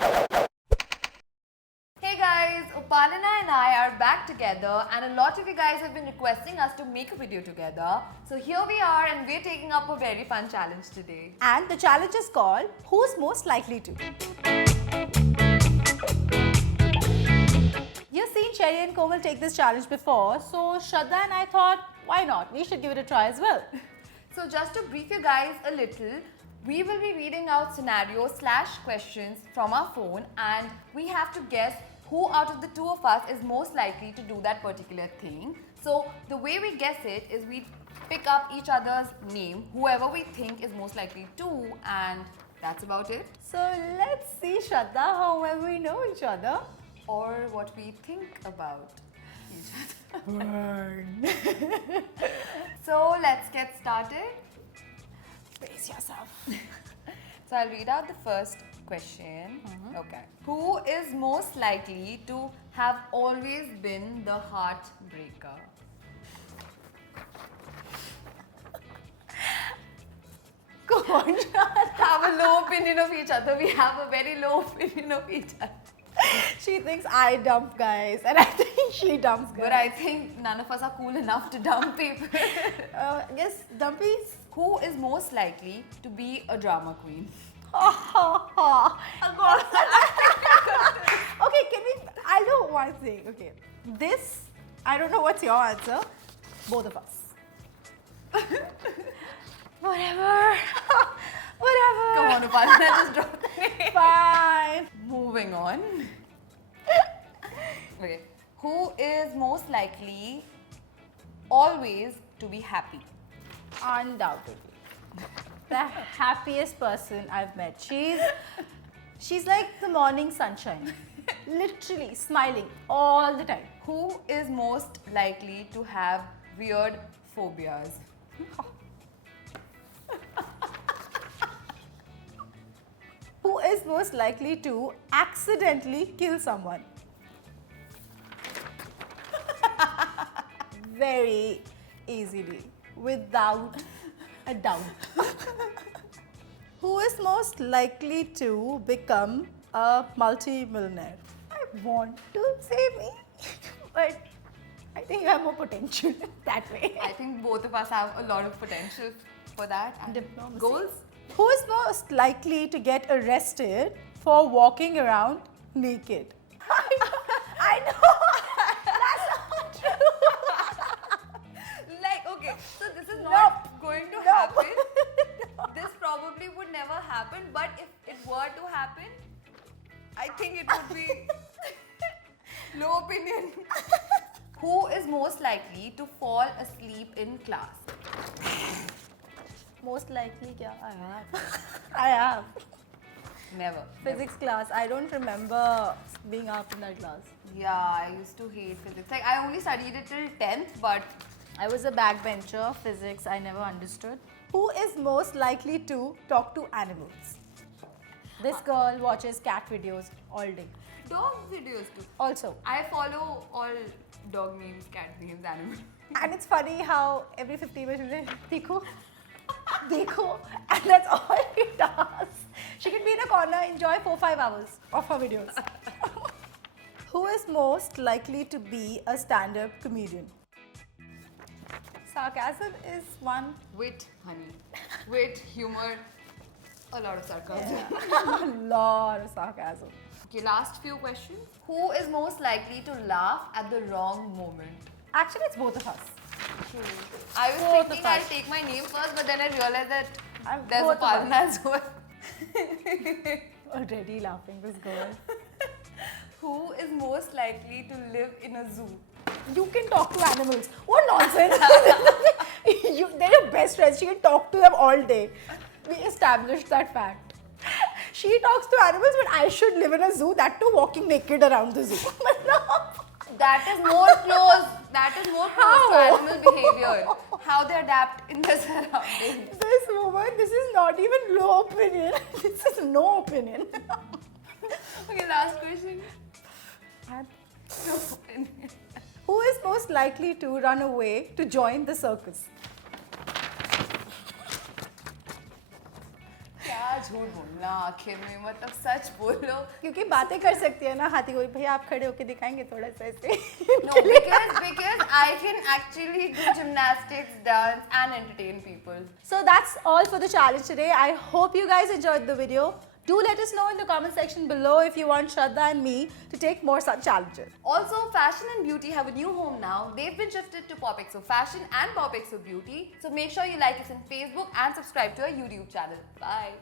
Hey guys, Upalina and I are back together, and a lot of you guys have been requesting us to make a video together. So here we are, and we're taking up a very fun challenge today. And the challenge is called Who's Most Likely to? You've seen Cherry and Komal take this challenge before, so Shraddha and I thought, why not? We should give it a try as well. So just to brief you guys a little, we will be reading out scenarios/questions from our phone, and we have to guess who out of the two of us is most likely to do that particular thing. So the way we guess it is we pick up each other's name, whoever we think is most likely to, and that's about it. So let's see, Shraddha, how well we know each other. Or what we think about each other. Burn. So let's get started. Brace yourself. So I'll read out the first question. Okay. Who is most likely to have always been the heartbreaker? Go on, Shraddha. Have a low opinion of each other. We have a very low opinion of each other. She thinks I dump guys, and I think she dumps guys. But I think none of us are cool enough to dump people. I guess dumpies? Who is most likely to be a drama queen? Okay, can we? I know one thing. Okay, this, I don't know what's your answer. Both of us. Whatever. Whatever. Come on, Upalina, just drop the name. Fine. Moving on. Okay. Who is most likely always to be happy? Undoubtedly. The happiest person I've met. She's like the morning sunshine. Literally smiling all the time. Who is most likely to have weird phobias? Who is most likely to accidentally kill someone? Very easily, without a doubt. Who is most likely to become a multi-millionaire? I want to say me, but I think you have more potential that way. I think both of us have a lot of potential for that. And Diplomacy. goals? Who is most likely to get arrested for walking around naked? I know. That's not true. Like, okay, so this is not going to happen. This probably would never happen, but if it were to happen, I think it would be low opinion. Who is most likely to fall asleep in class? Most likely, yeah, I have. I have. Never. Physics class. I don't remember being up in that class. Yeah, I used to hate physics. Like, I only studied it till 10th, but I was a backbencher. Physics, I never understood. Who is most likely to talk to animals? This girl watches cat videos all day. dog videos too. Also, I follow all dog names, cat names, animals. and it's funny how every 15 minutes she'll say, Dekho, Dekho, and that's all she does. She can be in a corner, enjoy 4-5 hours of her videos. Who is most likely to be a stand-up comedian? Sarcasm is one. Wit, honey. Wit, humor, a lot of sarcasm. A lot of sarcasm. Okay, last few questions. Who is most likely to laugh at the wrong moment? Actually, it's both of us. I was Both of thinking us. I'll take my name first, but then I realized that there's Both a of us. Palna as well. Already laughing, this girl. Who is most likely to live in a zoo? You can talk to animals. What nonsense. They're your best friends. She can talk to them all day. We established that fact. She talks to animals, but I should live in a zoo, that too walking naked around the zoo. That is more close. That is more close to How? animal behavior. How they adapt in their surroundings. This woman, this is not even low opinion. This is no opinion. Okay, last question. No opinion. Who is most likely to run away to join the circus? क्या झूठ बोलना आखिर में, मतलब सच बोलो. क्योंकि बातें कर सकती है ना हाथी कोई. भैया आप खड़े होके दिखाएंगे थोड़ा सा ऐसे. No, because I can actually do gymnastics, dance, and entertain people. So that's all for the challenge today. I hope you guys enjoyed the video. Do let us know in the comment section below if you want Shraddha and me to take more such challenges. Also, fashion and beauty have a new home now. They've been shifted to PopXO Fashion and PopXO Beauty. So make sure you like us on Facebook and subscribe to our YouTube channel. Bye.